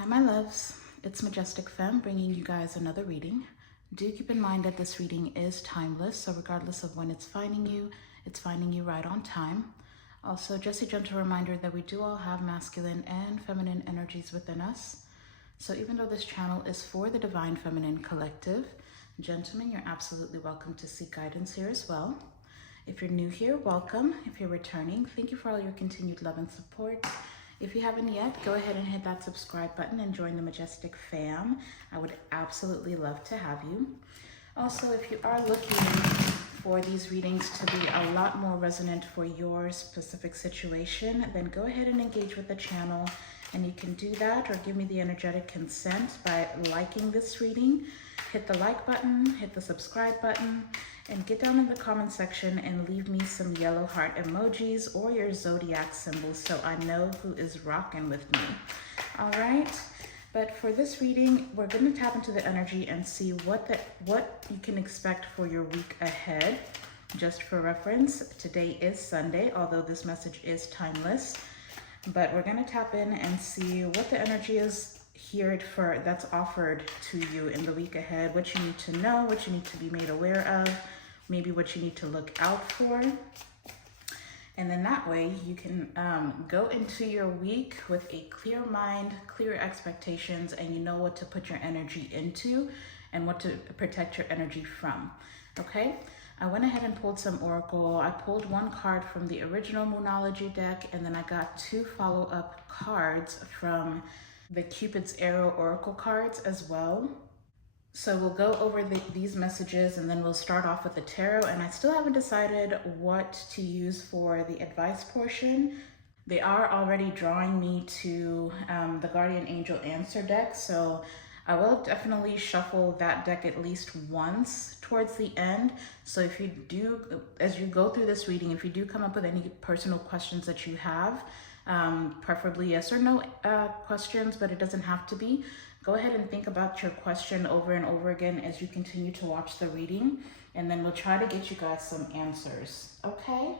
Hi my loves, it's Majestic Femme bringing you guys another reading. Do keep in mind that this reading is timeless, so regardless of when it's finding you right on time. Also, just a gentle reminder that we do all have masculine and feminine energies within us. So even though this channel is for the Divine Feminine Collective, gentlemen, you're absolutely welcome to seek guidance here as well. If you're new here, welcome. If you're returning, thank you for all your continued love and support. If you haven't yet, go ahead and hit that subscribe button and join the Majestic Fam. I would absolutely love to have you. Also, if you are looking for these readings to be a lot more resonant for your specific situation, then go ahead and engage with the channel. And you can do that or give me the energetic consent by liking this reading. Hit the like button, hit the subscribe button, and get down in the comment section and leave me some yellow heart emojis or your zodiac symbols so I know who is rocking with me. All right, but for this reading, we're going to tap into the energy and see what you can expect for your week ahead. Just for reference, today is Sunday, although this message is timeless. But we're going to tap in and see what the energy is here for that's offered to you in the week ahead, what you need to know, what you need to be made aware of, maybe what you need to look out for. And then that way you can go into your week with a clear mind, clear expectations, and you know what to put your energy into and what to protect your energy from. Okay? I went ahead and pulled some oracle. I pulled one card from the original Moonology deck, and then I got two follow-up cards from the Cupid's Arrow oracle cards as well. So we'll go over these messages, and then we'll start off with the tarot. And I still haven't decided what to use for the advice portion. They are already drawing me to the Guardian Angel Answer deck, so I will definitely shuffle that deck at least once towards the end. So if you do, as you go through this reading, if you do come up with any personal questions that you have, preferably yes or no questions, but it doesn't have to be, go ahead and think about your question over and over again as you continue to watch the reading, and then we'll try to get you guys some answers, okay?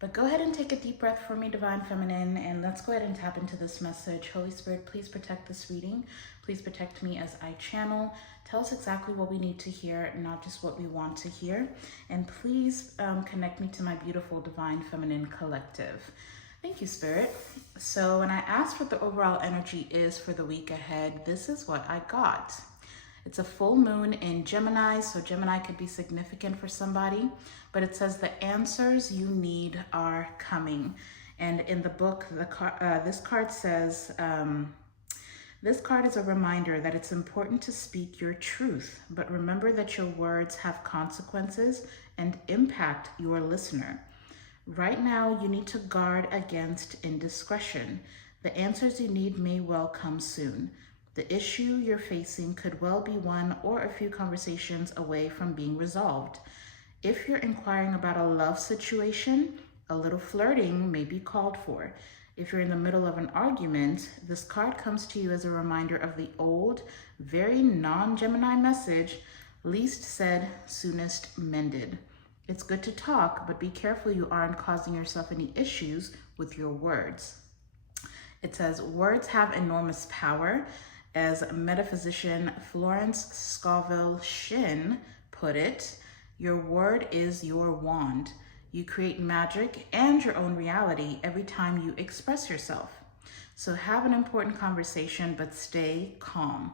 But go ahead and take a deep breath for me, Divine Feminine, and let's go ahead and tap into this message. Holy Spirit, please protect this reading. Please protect me as I channel. Tell us exactly what we need to hear, not just what we want to hear. And please connect me to my beautiful Divine Feminine Collective. Thank you, Spirit. So when I asked what the overall energy is for the week ahead, this is what I got. It's a full moon in Gemini, so Gemini could be significant for somebody, but it says the answers you need are coming. And in the book, this card says, this card is a reminder that it's important to speak your truth, but remember that your words have consequences and impact your listener. Right now, you need to guard against indiscretion. The answers you need may well come soon. The issue you're facing could well be one or a few conversations away from being resolved. If you're inquiring about a love situation, a little flirting may be called for. If you're in the middle of an argument, this card comes to you as a reminder of the old, very non-Gemini message, least said, soonest mended. It's good to talk, but be careful you aren't causing yourself any issues with your words. It says, words have enormous power. As metaphysician Florence Scovel Shinn put it, your word is your wand. You create magic and your own reality every time you express yourself. So have an important conversation, but stay calm.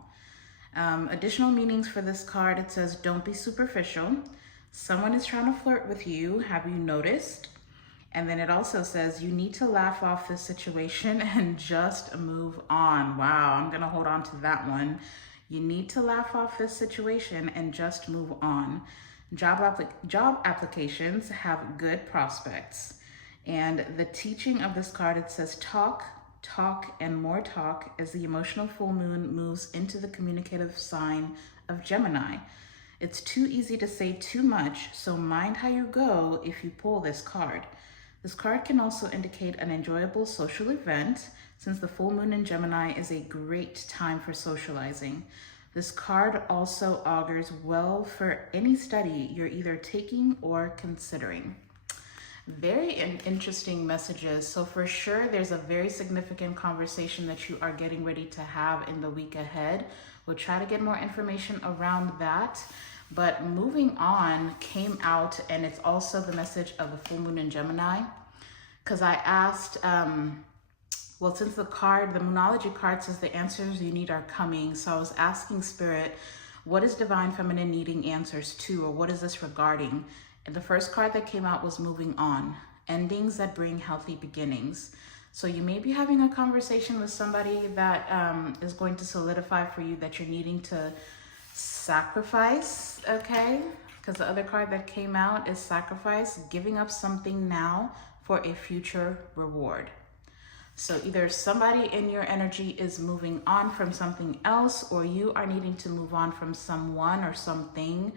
Additional meanings for this card, it says, don't be superficial. Someone is trying to flirt with you. Have you noticed? And then it also says you need to laugh off this situation and just move on. Wow, I'm gonna hold on to that one. You need to laugh off this situation and just move on. Job applications have good prospects. And the teaching of this card, it says talk, and more talk as the emotional full moon moves into the communicative sign of Gemini. It's too easy to say too much, so mind how you go if you pull this card. This card can also indicate an enjoyable social event, since the full moon in Gemini is a great time for socializing. This card also augurs well for any study you're either taking or considering. Very interesting messages. So for sure, there's a very significant conversation that you are getting ready to have in the week ahead. We'll try to get more information around that. But moving on came out, and it's also the message of the full moon in Gemini. Because I asked, well, since the Moonology card says the answers you need are coming. So I was asking Spirit, what is Divine Feminine needing answers to, or what is this regarding? And the first card that came out was moving on, endings that bring healthy beginnings. So you may be having a conversation with somebody that is going to solidify for you that you're needing to sacrifice, okay? Because the other card that came out is sacrifice, giving up something now for a future reward. So either somebody in your energy is moving on from something else, or you are needing to move on from someone or something.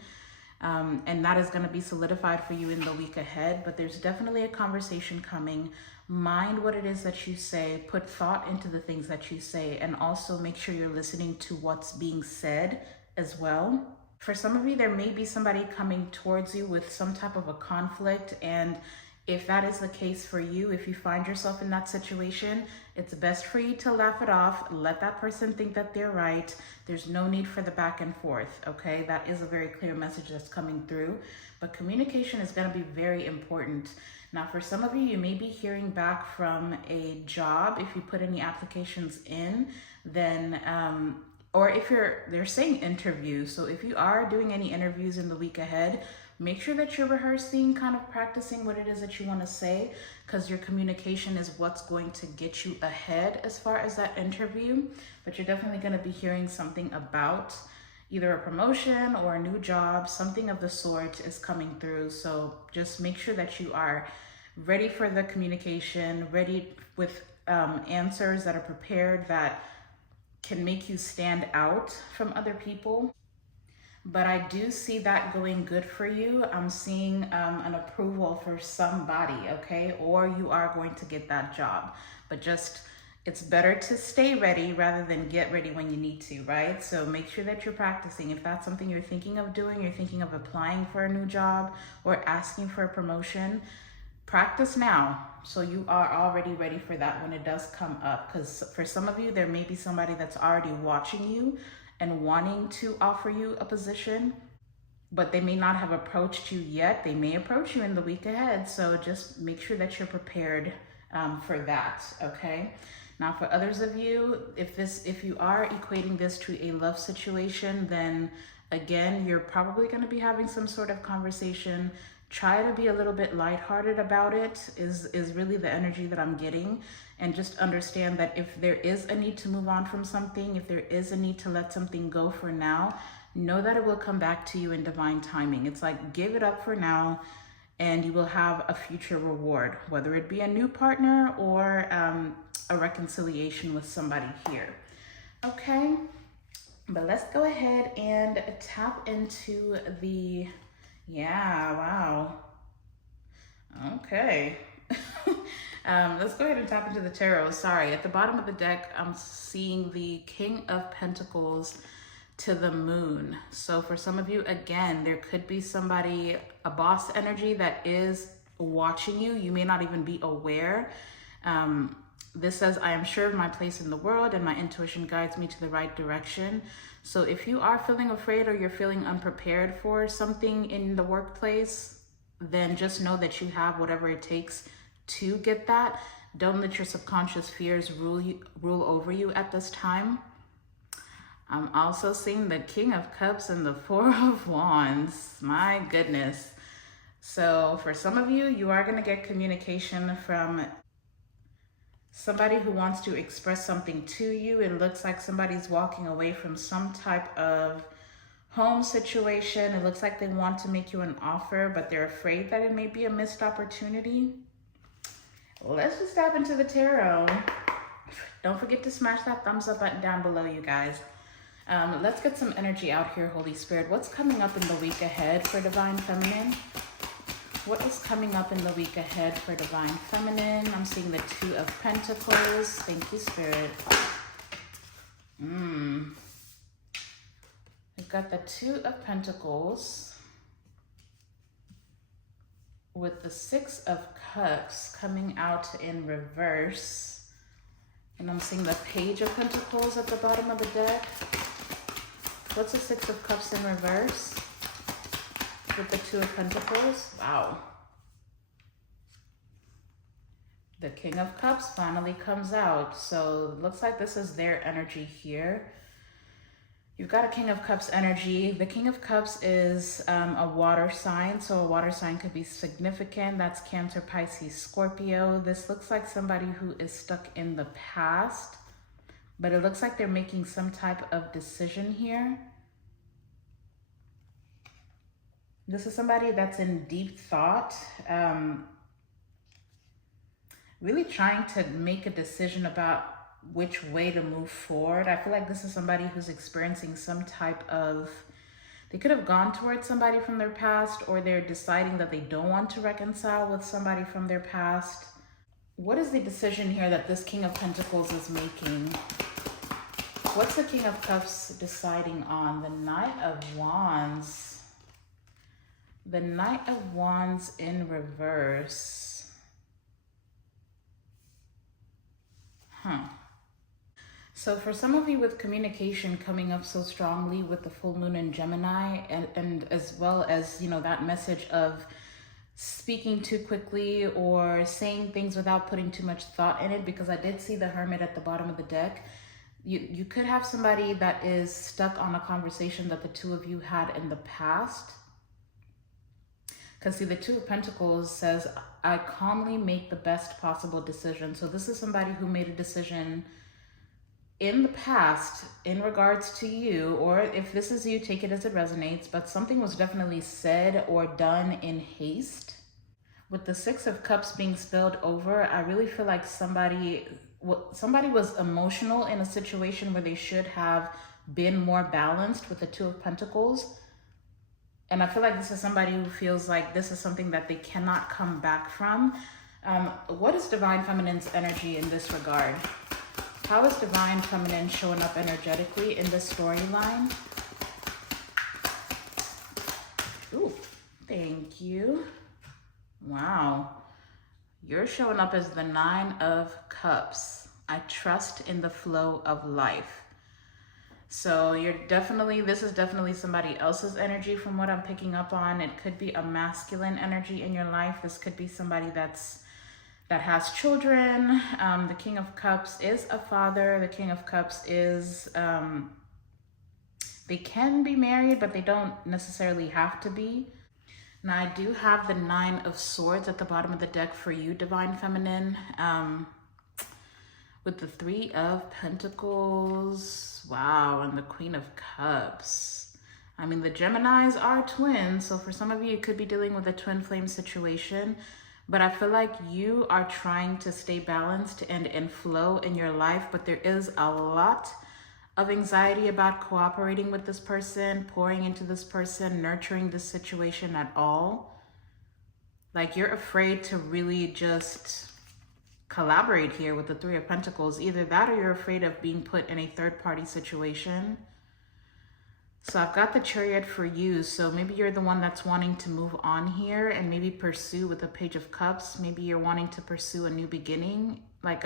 And that is going to be solidified for you in the week ahead. But there's definitely a conversation coming. Mind what it is that you say. Put thought into the things that you say. And also make sure you're listening to what's being said as well. For some of you, there may be somebody coming towards you with some type of a conflict. And if that is the case for you, if you find yourself in that situation, it's best for you to laugh it off. Let that person think that they're right. There's no need for the back and forth, okay? That is a very clear message that's coming through. But communication is going to be very important. Now, for some of you, you may be hearing back from a job. If you put any applications in, then, or if they're saying interviews. So if you are doing any interviews in the week ahead, make sure that you're rehearsing, kind of practicing what it is that you want to say, because your communication is what's going to get you ahead as far as that interview. But you're definitely going to be hearing something about either a promotion or a new job. Something of the sort is coming through. So just make sure that you are ready for the communication, ready with answers that are prepared, that can make you stand out from other people. But I do see that going good for you. I'm seeing an approval for somebody, okay? Or you are going to get that job. But just, it's better to stay ready rather than get ready when you need to, right? So make sure that you're practicing. If that's something you're thinking of doing, you're thinking of applying for a new job or asking for a promotion, practice now so you are already ready for that when it does come up. Because for some of you, there may be somebody that's already watching you and wanting to offer you a position, but they may not have approached you yet. They may approach you in the week ahead. So just make sure that you're prepared for that, okay? Now, for others of you, if you are equating this to a love situation, then again, you're probably going to be having some sort of conversation. Try to be a little bit lighthearted about it is really the energy that I'm getting. And just understand that if there is a need to move on from something, if there is a need to let something go for now, know that it will come back to you in divine timing. It's like, give it up for now and you will have a future reward, whether it be a new partner or a reconciliation with somebody here. Okay, but let's go ahead and tap into the, yeah, wow. Okay. Let's go ahead and tap into the tarot. Sorry, at the bottom of the deck, I'm seeing the King of Pentacles to the Moon. So for some of you, again, there could be somebody, a boss energy that is watching you. You may not even be aware. This says, I am sure of my place in the world and my intuition guides me to the right direction. So if you are feeling afraid or you're feeling unprepared for something in the workplace, then just know that you have whatever it takes to get that. Don't let your subconscious fears rule over you at this time. I'm also seeing the King of Cups and the Four of Wands. My goodness. So for some of you, you are going to get communication from somebody who wants to express something to you. It looks like somebody's walking away from some type of home situation. It looks like they want to make you an offer, but they're afraid that it may be a missed opportunity. Let's just tap into the tarot. Don't forget to smash that thumbs up button down below, you guys. Let's get some energy out here, Holy Spirit. What's coming up in the week ahead for Divine Feminine? What is coming up in the week ahead for Divine Feminine? I'm seeing the Two of Pentacles. Thank you, Spirit. We've got the Two of Pentacles with the Six of Cups coming out in reverse. And I'm seeing the Page of Pentacles at the bottom of the deck. What's the Six of Cups in reverse? With the Two of Pentacles. Wow. The King of Cups finally comes out. So it looks like this is their energy here. You've got a King of Cups energy. The King of Cups is a water sign. So a water sign could be significant. That's Cancer, Pisces, Scorpio. This looks like somebody who is stuck in the past, but it looks like they're making some type of decision here. This is somebody that's in deep thought, really trying to make a decision about which way to move forward. I feel like this is somebody who's experiencing some type of, they could have gone towards somebody from their past, or they're deciding that they don't want to reconcile with somebody from their past. What is the decision here that this King of Pentacles is making? What's the King of Cups deciding on? The Knight of Wands. The Knight of Wands in reverse. So for some of you with communication coming up so strongly with the full moon in Gemini, and as well as, you know, that message of speaking too quickly or saying things without putting too much thought in it, because I did see the Hermit at the bottom of the deck. You could have somebody that is stuck on a conversation that the two of you had in the past. Because see, the Two of Pentacles says, I calmly make the best possible decision. So this is somebody who made a decision in the past in regards to you, or if this is you, take it as it resonates, but something was definitely said or done in haste. With the Six of Cups being spilled over, I really feel like somebody was emotional in a situation where they should have been more balanced with the Two of Pentacles. And I feel like this is somebody who feels like this is something that they cannot come back from. What is Divine Feminine's energy in this regard? How is Divine Feminine showing up energetically in this storyline? Ooh, thank you. Wow. You're showing up as the Nine of Cups. I trust in the flow of life. So this is definitely somebody else's energy from what I'm picking up on. It could be a masculine energy in your life. This could be somebody that has children. The King of Cups is a father. The King of Cups is, they can be married, but they don't necessarily have to be. Now I do have the Nine of Swords at the bottom of the deck for you, Divine Feminine. With the Three of Pentacles, wow, and the Queen of Cups. I mean, the Geminis are twins, so for some of you, you could be dealing with a twin flame situation, but I feel like you are trying to stay balanced and in flow in your life, but there is a lot of anxiety about cooperating with this person, pouring into this person, nurturing this situation at all. Like, you're afraid to really just collaborate here with the Three of Pentacles. Either that, or you're afraid of being put in a third-party situation. So I've got the Chariot for you. So maybe you're the one that's wanting to move on here and maybe pursue with the Page of Cups. Maybe you're wanting to pursue a new beginning, like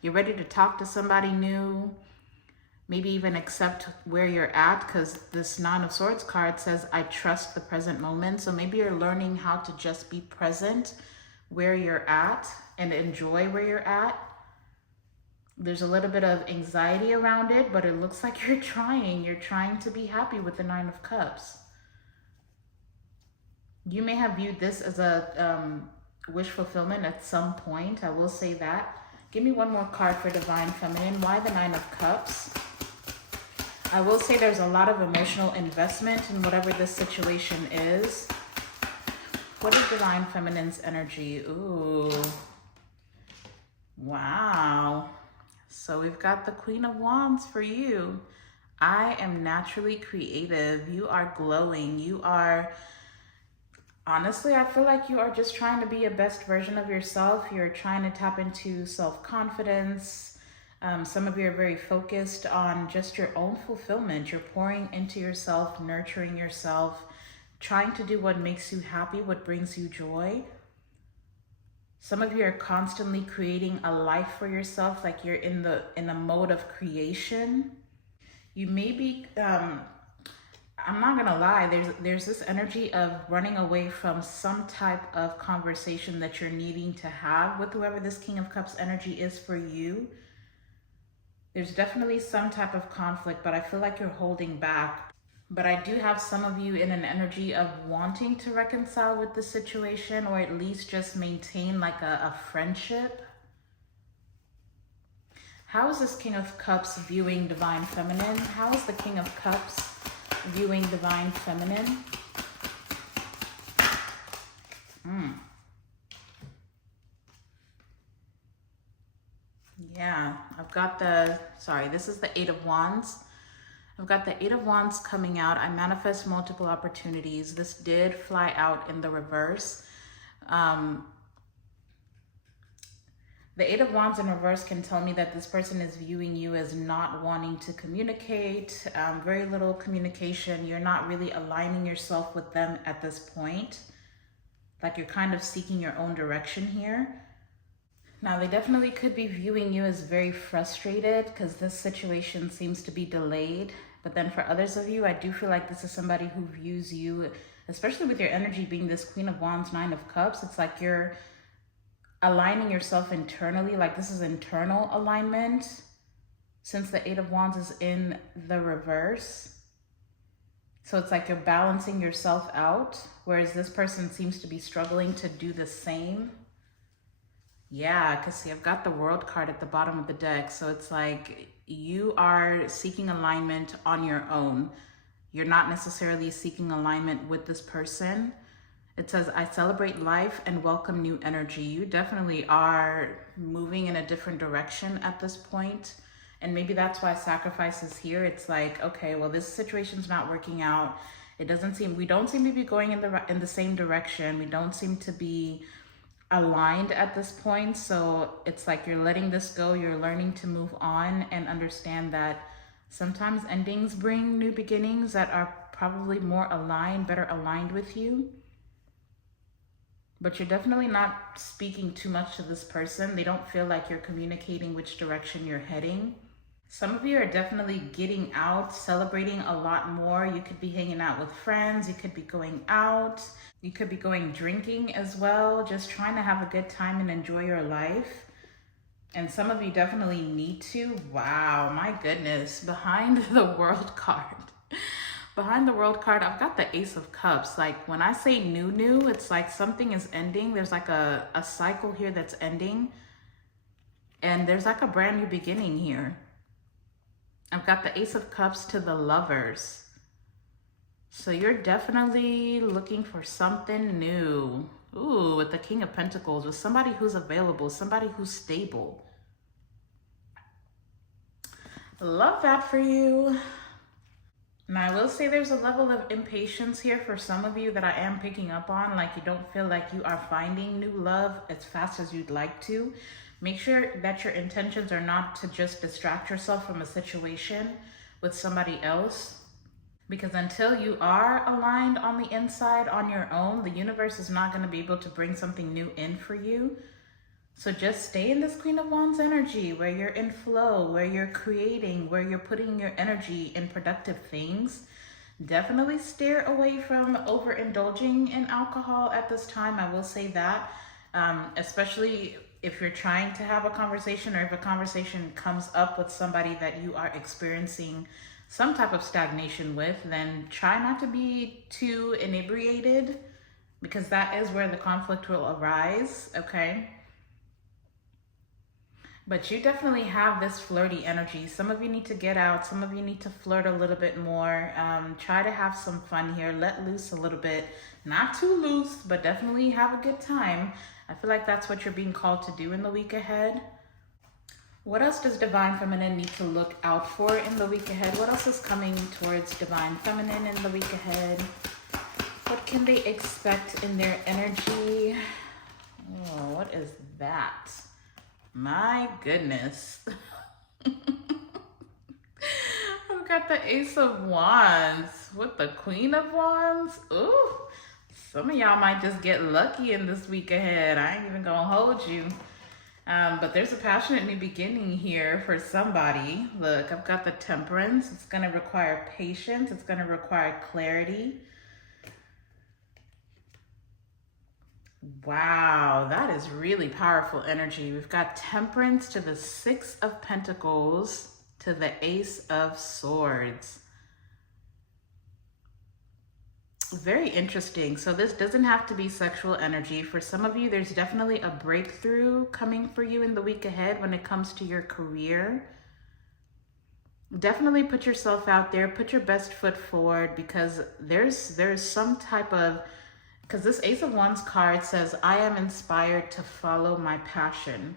you're ready to talk to somebody new, maybe even accept where you're at, because this Nine of Swords card says, I trust the present moment. So maybe you're learning how to just be present where you're at and enjoy where you're at. There's a little bit of anxiety around it, but it looks like you're trying to be happy with the Nine of Cups. You may have viewed this as a wish fulfillment at some point. I will say that. Give me one more card for Divine Feminine. Why the Nine of Cups? I will say there's a lot of emotional investment in whatever this situation is. What is Divine Feminine's energy? Ooh. Wow. So we've got the Queen of Wands for you. I am naturally creative. You are glowing. You are, honestly, I feel like you are just trying to be a best version of yourself. You're trying to tap into self-confidence. Some of you are very focused on just your own fulfillment. You're pouring into yourself, nurturing yourself, trying to do what makes you happy, what brings you joy. Some of you are constantly creating a life for yourself, like you're in a mode of creation. You may be, I'm not gonna lie, there's this energy of running away from some type of conversation that you're needing to have with whoever this King of Cups energy is for you. There's definitely some type of conflict, but I feel like you're holding back. But I do have some of you in an energy of wanting to reconcile with the situation, or at least just maintain like a friendship. How is this King of Cups viewing Divine Feminine? How is the King of Cups viewing Divine Feminine? Yeah, I've got this is the Eight of Wands. I've got the Eight of Wands coming out. I manifest multiple opportunities. This did fly out in the reverse. The Eight of Wands in reverse can tell me that this person is viewing you as not wanting to communicate, very little communication. You're not really aligning yourself with them at this point. Like you're kind of seeking your own direction here. Now, they definitely could be viewing you as very frustrated because this situation seems to be delayed. But then for others of you, I do feel like this is somebody who views you, especially with your energy being this Queen of Wands, Nine of Cups. It's like you're aligning yourself internally, like this is internal alignment, since the Eight of Wands is in the reverse. So it's like you're balancing yourself out, whereas this person seems to be struggling to do the same. Yeah, because see, I've got the World card at the bottom of the deck. So it's like you are seeking alignment on your own. You're not necessarily seeking alignment with this person. It says, I celebrate life and welcome new energy. You definitely are moving in a different direction at this point. And maybe that's why sacrifice is here. It's like, okay, well, this situation's not working out. We don't seem to be going in the same direction. We don't seem to be aligned at this point. So it's like you're letting this go. You're learning to move on and understand that sometimes endings bring new beginnings that are probably more aligned, better aligned with you. But you're definitely not speaking too much to this person. They don't feel like you're communicating which direction you're heading. Some of you are definitely getting out, celebrating a lot more. You could be hanging out with friends. You could be going out. You could be going drinking as well, just trying to have a good time and enjoy your life. And some of you definitely need to. Wow, my goodness. Behind the World card. Behind the World card, I've got the Ace of Cups. Like when I say new, it's like something is ending. There's like a cycle here that's ending. And there's like a brand new beginning here. I've got the Ace of Cups to the Lovers. So you're definitely looking for something new. Ooh, with the King of Pentacles, with somebody who's available, somebody who's stable. Love that for you. Now, I will say there's a level of impatience here for some of you that I am picking up on. Like you don't feel like you are finding new love as fast as you'd like to. Make sure that your intentions are not to just distract yourself from a situation with somebody else. Because until you are aligned on the inside on your own, the universe is not going to be able to bring something new in for you. So just stay in this Queen of Wands energy where you're in flow, where you're creating, where you're putting your energy in productive things. Definitely steer away from overindulging in alcohol at this time. I will say that, especially if you're trying to have a conversation or if a conversation comes up with somebody that you are experiencing some type of stagnation with, then try not to be too inebriated because that is where the conflict will arise, okay? But you definitely have this flirty energy. Some of you need to get out. Some of you need to flirt a little bit more. Try to have some fun here. Let loose a little bit. Not too loose, but definitely have a good time. I feel like that's what you're being called to do in the week ahead. What else does Divine Feminine need to look out for in the week ahead? What else is coming towards Divine Feminine in the week ahead? What can they expect in their energy? Oh, what is that? My goodness. I've got the Ace of Wands with the Queen of Wands. Ooh, Some of y'all might just get lucky in this week ahead. I ain't even gonna hold you. But there's a passionate new beginning here for somebody. Look, I've got the Temperance. It's gonna require patience. It's gonna require clarity. Wow, that is really powerful energy. We've got Temperance to the Six of Pentacles to the Ace of Swords. Very interesting. So this doesn't have to be sexual energy. For some of you, there's definitely a breakthrough coming for you in the week ahead when it comes to your career. Definitely put yourself out there, put your best foot forward, because there's some type of, because this Ace of Wands card says, I am inspired to follow my passion.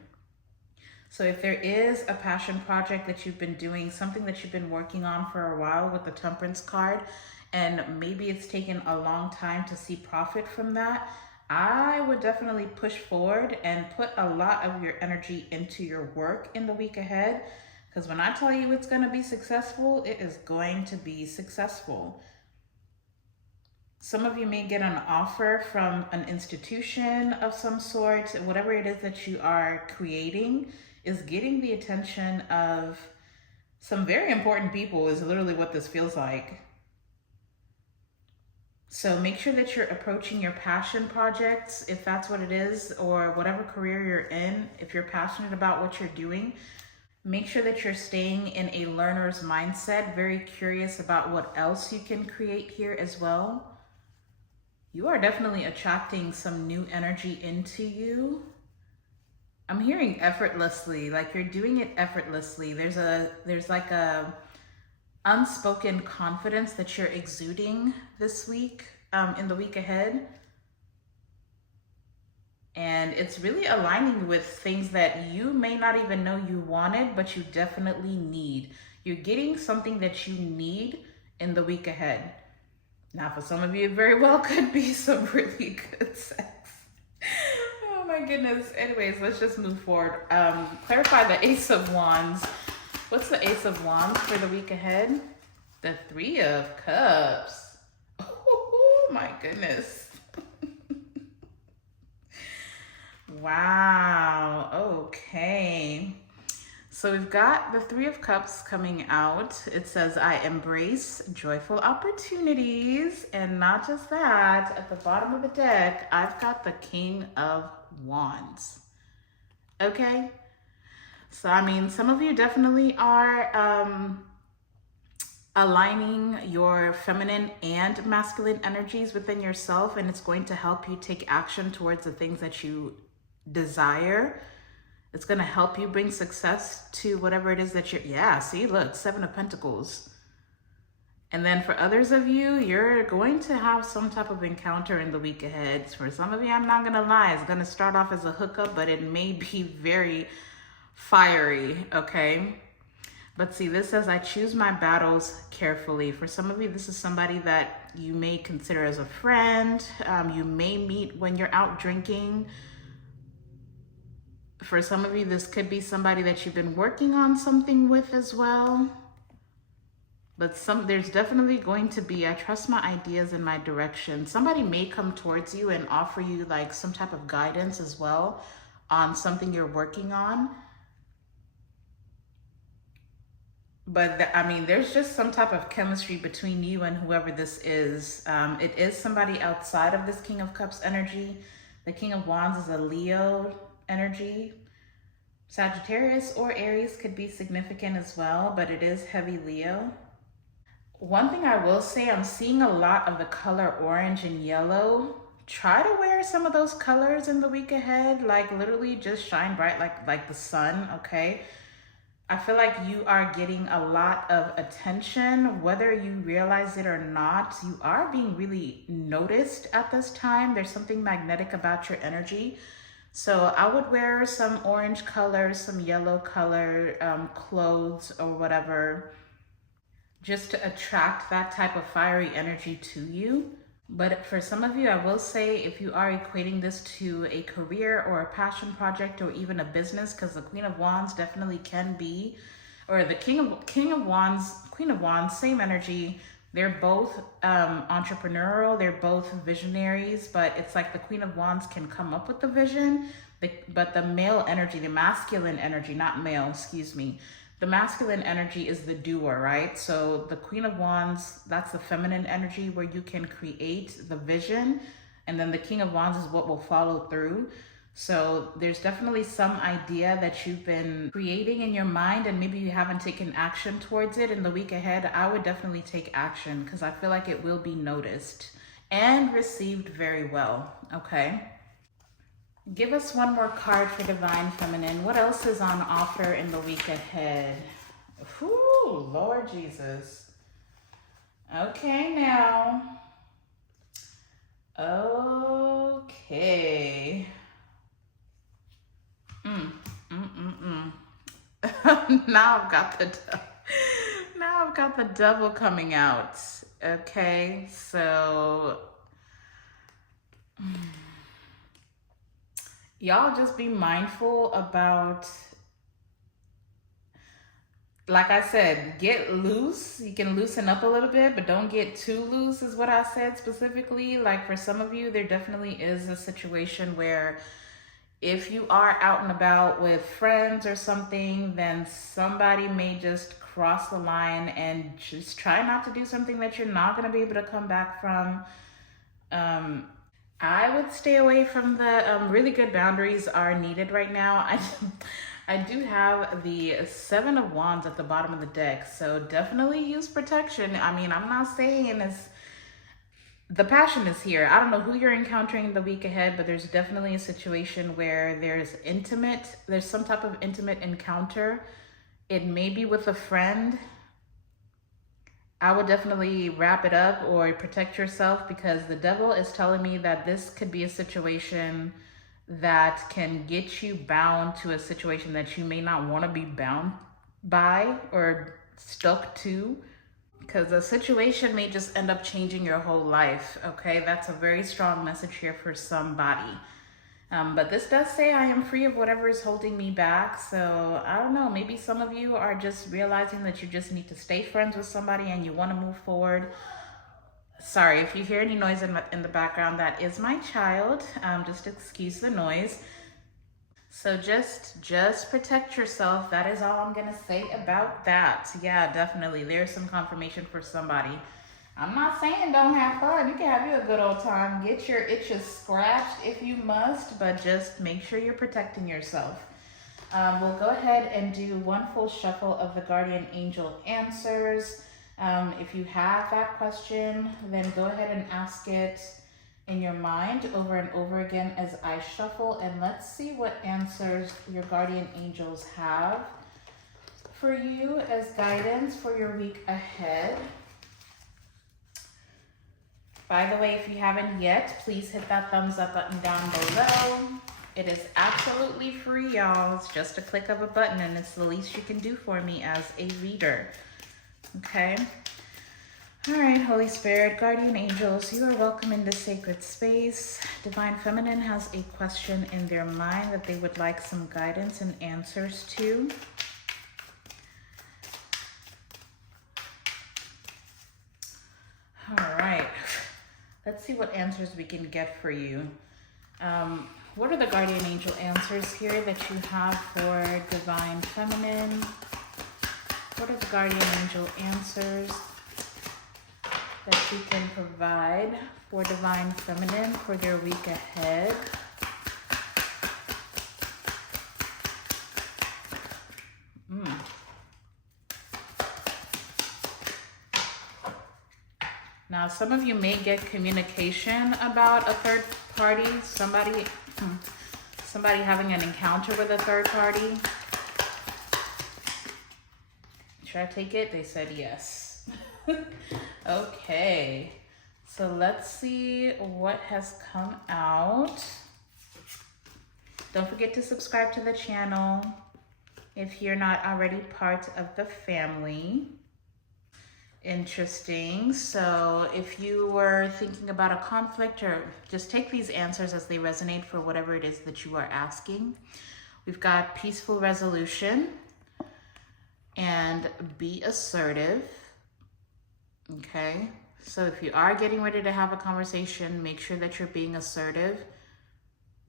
So if there is a passion project that you've been doing, something that you've been working on for a while with the Temperance card, and maybe it's taken a long time to see profit from that, I would definitely push forward and put a lot of your energy into your work in the week ahead. Because when I tell you it's going to be successful, it is going to be successful. Some of you may get an offer from an institution of some sort. Whatever it is that you are creating is getting the attention of some very important people, is literally what this feels like. So make sure that you're approaching your passion projects, if that's what it is, or whatever career you're in. If you're passionate about what you're doing, make sure that you're staying in a learner's mindset, very curious about what else you can create here as well. You are definitely attracting some new energy into you. I'm hearing effortlessly, like you're doing it effortlessly. There's like a unspoken confidence that you're exuding this week, in the week ahead. And it's really aligning with things that you may not even know you wanted, but you definitely need. You're getting something that you need in the week ahead. Now, for some of you, it very well could be some really good sex. Oh my goodness. Anyways, let's just move forward. Clarify the Ace of Wands. What's the Ace of Wands for the week ahead? The Three of Cups. Oh my goodness. Wow. Okay. So we've got the Three of Cups coming out. It says, I embrace joyful opportunities. And not just that, at the bottom of the deck, I've got the King of Wands. Okay. So, I mean, some of you definitely are aligning your feminine and masculine energies within yourself, and it's going to help you take action towards the things that you desire. It's going to help you bring success to whatever it is that you're, yeah, see, look, Seven of Pentacles. And then for others of you, you're going to have some type of encounter in the week ahead. For some of you, I'm not going to lie, it's going to start off as a hookup, but it may be very fiery, okay? But see, this says, I choose my battles carefully. For some of you, this is somebody that you may consider as a friend. You may meet when you're out drinking. For some of you, this could be somebody that you've been working on something with as well. But there's definitely going to be, I trust my ideas in my direction. Somebody may come towards you and offer you like some type of guidance as well on something you're working on. But I mean, there's just some type of chemistry between you and whoever this is. It is somebody outside of this King of Cups energy. The King of Wands is a Leo energy. Sagittarius or Aries could be significant as well, but it is heavy Leo. One thing I will say, I'm seeing a lot of the color orange and yellow. Try to wear some of those colors in the week ahead. Like literally just shine bright like the sun, okay? I feel like you are getting a lot of attention, whether you realize it or not. You are being really noticed at this time. There's something magnetic about your energy. So I would wear some orange color, some yellow color clothes or whatever, just to attract that type of fiery energy to you. But for some of you, I will say, if you are equating this to a career or a passion project or even a business, because the Queen of Wands definitely can be, or the King of Wands, Queen of Wands, same energy, They're both entrepreneurial, they're both visionaries, but it's like the Queen of Wands can come up with the vision, but the male energy, the masculine energy, not male, excuse me, the masculine energy is the doer, right? So the Queen of Wands, that's the feminine energy where you can create the vision, and then the King of Wands is what will follow through. So there's definitely some idea that you've been creating in your mind and maybe you haven't taken action towards it. In the week ahead, I would definitely take action because I feel like it will be noticed and received very well, okay? Give us one more card for Divine Feminine. What else is on offer in the week ahead? Whew, Lord Jesus. Okay, now. Okay. Now I've got the devil coming out. Okay, so y'all just be mindful about, like I said, get loose. You can loosen up a little bit, but don't get too loose is what I said specifically. Like for some of you, there definitely is a situation where if you are out and about with friends or something, then somebody may just cross the line and just try not to do something that you're not going to be able to come back from. I would stay away from the really good boundaries are needed right now. I do have the Seven of Wands at the bottom of the deck, so definitely use protection. I mean, I'm not saying it's the passion is here. I don't know who you're encountering the week ahead, but there's definitely a situation where there's some type of intimate encounter. It may be with a friend. I would definitely wrap it up or protect yourself because the devil is telling me that this could be a situation that can get you bound to a situation that you may not want to be bound by or stuck to. Because the situation may just end up changing your whole life, okay? That's a very strong message here for somebody. But this does say I am free of whatever is holding me back. So I don't know, maybe some of you are just realizing that you just need to stay friends with somebody and you want to move forward. Sorry, if you hear any noise in the background, that is my child. Just excuse the noise. So just protect yourself. That is all I'm gonna say about that. Yeah, definitely. There's some confirmation for somebody. I'm not saying don't have fun. You can have you a good old time. Get your itches scratched if you must, but just make sure you're protecting yourself. We'll go ahead and do one full shuffle of the Guardian Angel answers. If you have that question, then go ahead and ask it in your mind over and over again as I shuffle, and let's see what answers your guardian angels have for you as guidance for your week ahead. By the way, if you haven't yet, please hit that thumbs up button down below. It is absolutely free, y'all. It's just a click of a button and it's the least you can do for me as a reader. Okay. All right, Holy Spirit, Guardian Angels, you are welcome in this sacred space. Divine Feminine has a question in their mind that they would like some guidance and answers to. All right, let's see what answers we can get for you. What are the Guardian Angel answers here that you have for Divine Feminine? What are the Guardian Angel answers that you can provide for Divine Feminine for their week ahead? Now, some of you may get communication about a third party, somebody having an encounter with a third party. Should I take it? They said yes. Okay, so let's see what has come out. Don't forget to subscribe to the channel if you're not already part of the family. Interesting. So if you were thinking about a conflict, or just take these answers as they resonate for whatever it is that you are asking. We've got peaceful resolution and be assertive. Okay, so if you are getting ready to have a conversation, make sure that you're being assertive,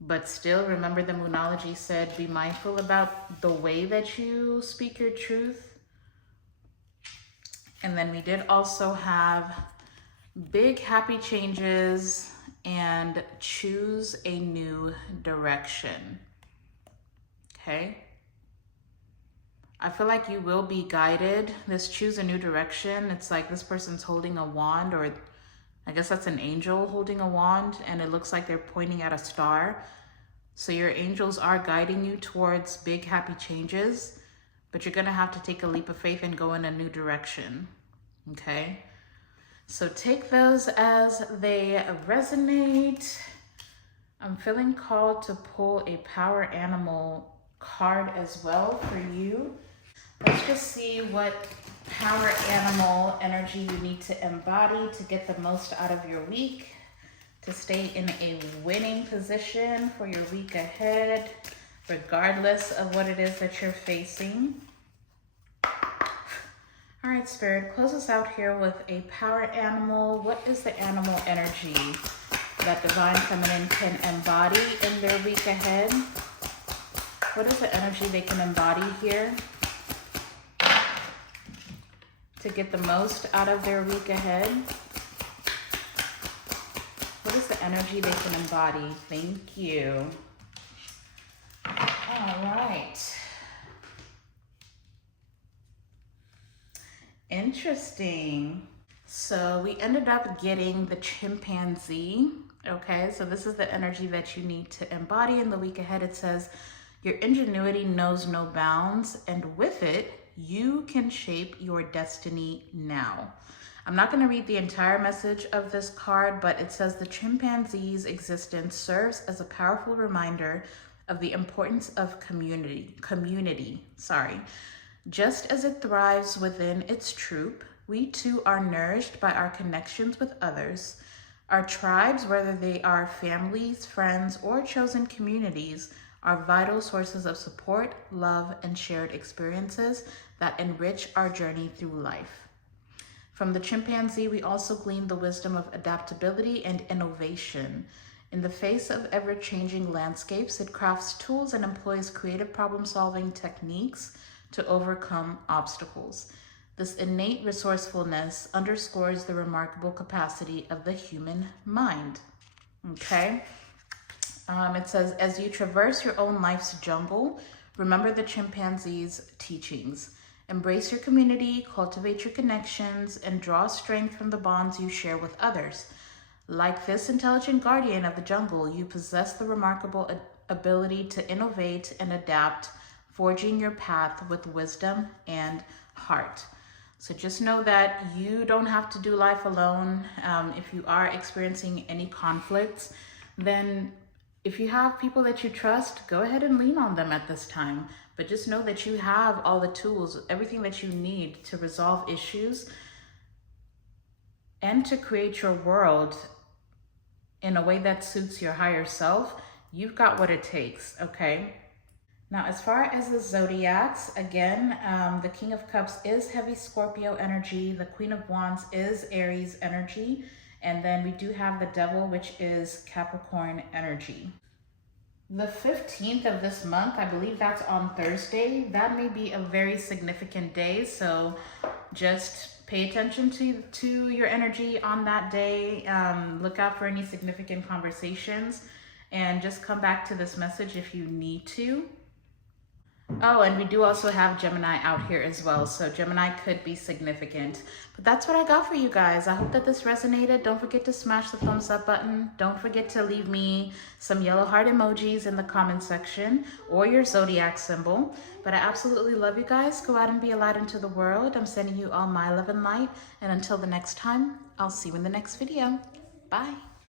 but still remember the Moonology said, be mindful about the way that you speak your truth. And then we did also have big happy changes and choose a new direction. Okay. I feel like you will be guided. This choose a new direction. It's like this person's holding a wand, or I guess that's an angel holding a wand, and it looks like they're pointing at a star. So your angels are guiding you towards big happy changes, but you're gonna have to take a leap of faith and go in a new direction. Okay. So take those as they resonate. I'm feeling called to pull a power animal card as well for you. Let's just see what power animal energy you need to embody to get the most out of your week, to stay in a winning position for your week ahead, regardless of what it is that you're facing. All right, Spirit, close us out here with a power animal. What is the animal energy that Divine Feminine can embody in their week ahead? What is the energy they can embody here to get the most out of their week ahead? What is the energy they can embody? Thank you. All right. Interesting. So we ended up getting the chimpanzee. Okay, so this is the energy that you need to embody in the week ahead. It says, your ingenuity knows no bounds, and with it, you can shape your destiny now. I'm not going to read the entire message of this card, but it says the chimpanzee's existence serves as a powerful reminder of the importance of community. Just as it thrives within its troop, we too are nourished by our connections with others. Our tribes, whether they are families, friends, or chosen communities, are vital sources of support, love, and shared experiences that enrich our journey through life. From the chimpanzee, we also glean the wisdom of adaptability and innovation. In the face of ever-changing landscapes, it crafts tools and employs creative problem-solving techniques to overcome obstacles. This innate resourcefulness underscores the remarkable capacity of the human mind. Okay? It says, as you traverse your own life's jungle, remember the chimpanzee's teachings. Embrace your community, cultivate your connections, and draw strength from the bonds you share with others. Like this intelligent guardian of the jungle, you possess the remarkable ability to innovate and adapt, forging your path with wisdom and heart. So just know that you don't have to do life alone. If you are experiencing any conflicts, then if you have people that you trust, go ahead and lean on them at this time. But just know that you have all the tools, everything that you need to resolve issues and to create your world in a way that suits your higher self. You've got what it takes, okay? Now, as far as the zodiacs, again, the King of Cups is heavy Scorpio energy. The Queen of Wands is Aries energy. And then we do have the Devil, which is Capricorn energy. The 15th of this month, I believe that's on Thursday. That may be a very significant day. So just pay attention to your energy on that day. Look out for any significant conversations and just come back to this message if you need to. Oh, and we do also have Gemini out here as well. So Gemini could be significant. But that's what I got for you guys. I hope that this resonated. Don't forget to smash the thumbs up button. Don't forget to leave me some yellow heart emojis in the comment section or your zodiac symbol. But I absolutely love you guys. Go out and be a light into the world. I'm sending you all my love and light. And until the next time, I'll see you in the next video. Bye.